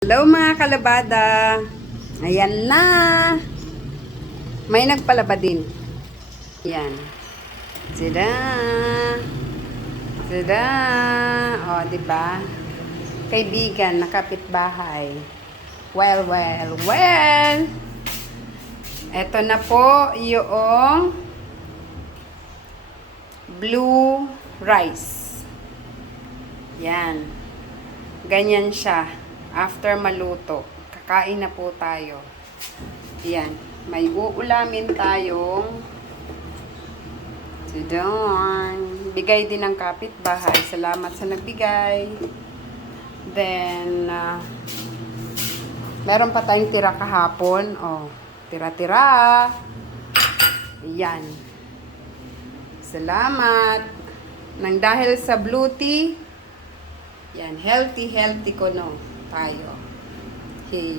Hello mga kalabada. Ayan na. May nagpalaba din. Ayan. Tada. Tada. O, diba? Kaibigan, nakapitbahay. Well. Ito na po yung blue rice. Yan. Ganyan siya. After maluto. Kakain na po tayo. Yan. May uulamin tayong sidon. Bigay din ng kapitbahay. Salamat sa nagbigay. Then, meron pa tayong tira kahapon. Oh, tira-tira. Yan. Salamat. Nang dahil sa blue tea, yan, healthy ko no tayo. Okay.